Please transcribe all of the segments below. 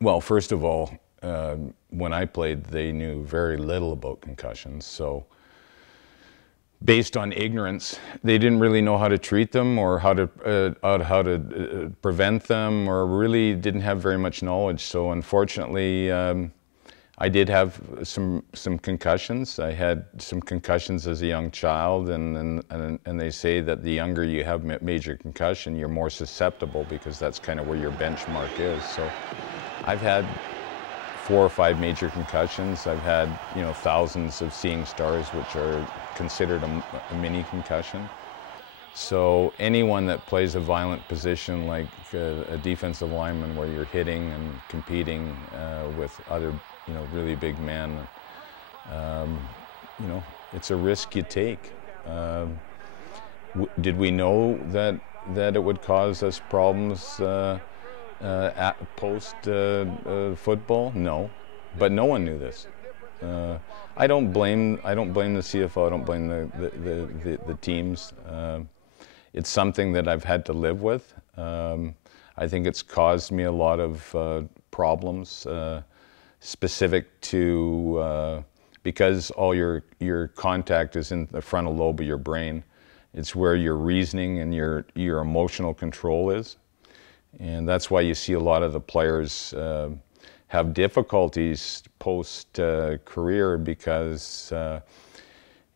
Well, first of all, when I played, they knew very little about concussions. So based on ignorance, they didn't really know how to treat them or how to prevent them, or really didn't have very much knowledge. So unfortunately, I did have some concussions. I had some concussions as a young child, and they say that the younger you have major concussion, you're more susceptible, because that's kind of where your benchmark is. So I've had 4 or 5 major concussions. I've had, thousands of seeing stars, which are considered a mini concussion. So anyone that plays a violent position like a defensive lineman, where you're hitting and competing with other, really big men, it's a risk you take. Did we know that it would cause us problems post football? No, but no one knew this. I don't blame the CFO. I don't blame the teams. It's something that I've had to live with. I think it's caused me a lot of problems, specific to because all your contact is in the frontal lobe of your brain. It's where your reasoning and your emotional control is. And that's why you see a lot of the players have difficulties post-career, because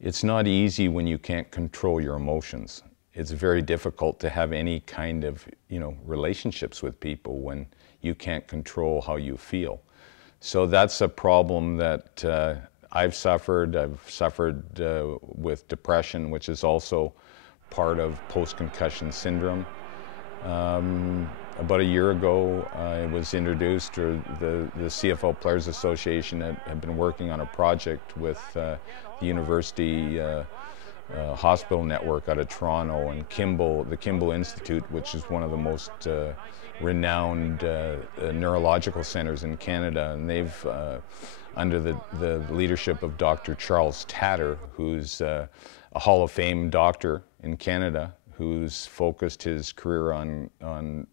it's not easy when you can't control your emotions. It's very difficult to have any kind of, relationships with people when you can't control how you feel. So that's a problem that I've suffered. I've suffered with depression, which is also part of post-concussion syndrome. About a year ago, I was introduced, or the CFL Players Association had been working on a project with the University Hospital Network out of Toronto, and the Kimball Institute, which is one of the most renowned neurological centers in Canada. And they've, under the leadership of Dr. Charles Tatter, who's a Hall of Fame doctor in Canada, who's focused his career on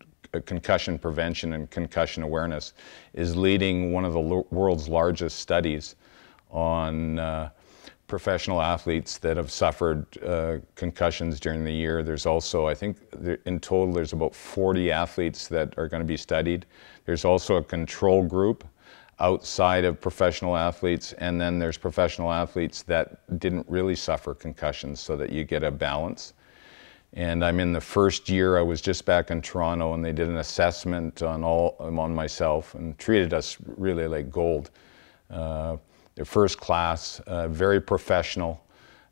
concussion prevention and concussion awareness, is leading one of the world's largest studies on professional athletes that have suffered concussions during the year. There's also, I think in total, there's about 40 athletes that are going to be studied. There's also a control group outside of professional athletes, and then there's professional athletes that didn't really suffer concussions, so that you get a balance. And I'm in the first year. I was just back in Toronto, and they did an assessment on myself and treated us really like gold. They're first class, very professional.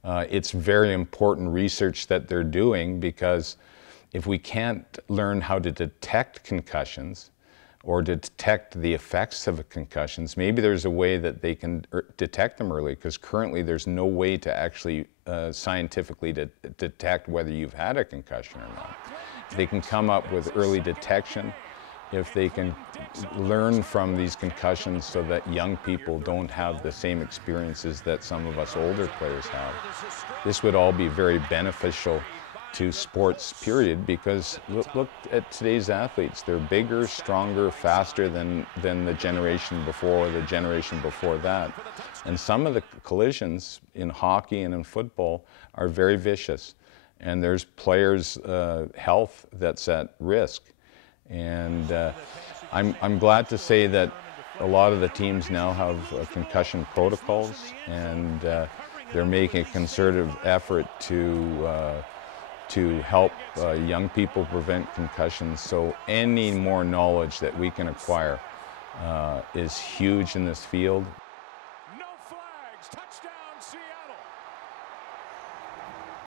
It's very important research that they're doing, because if we can't learn how to detect concussions or to detect the effects of concussions, maybe there's a way that they can detect them early, because currently there's no way to actually scientifically detect whether you've had a concussion or not. They can come up with early detection if they can learn from these concussions, so that young people don't have the same experiences that some of us older players have. This would all be very beneficial to sports, period, because look at today's athletes. They're bigger, stronger, faster than the generation before, the generation before that. And some of the collisions in hockey and in football are very vicious. And there's players' health that's at risk. And I'm glad to say that a lot of the teams now have concussion protocols, and they're making a concerted effort to help young people prevent concussions. So any more knowledge that we can acquire is huge in this field.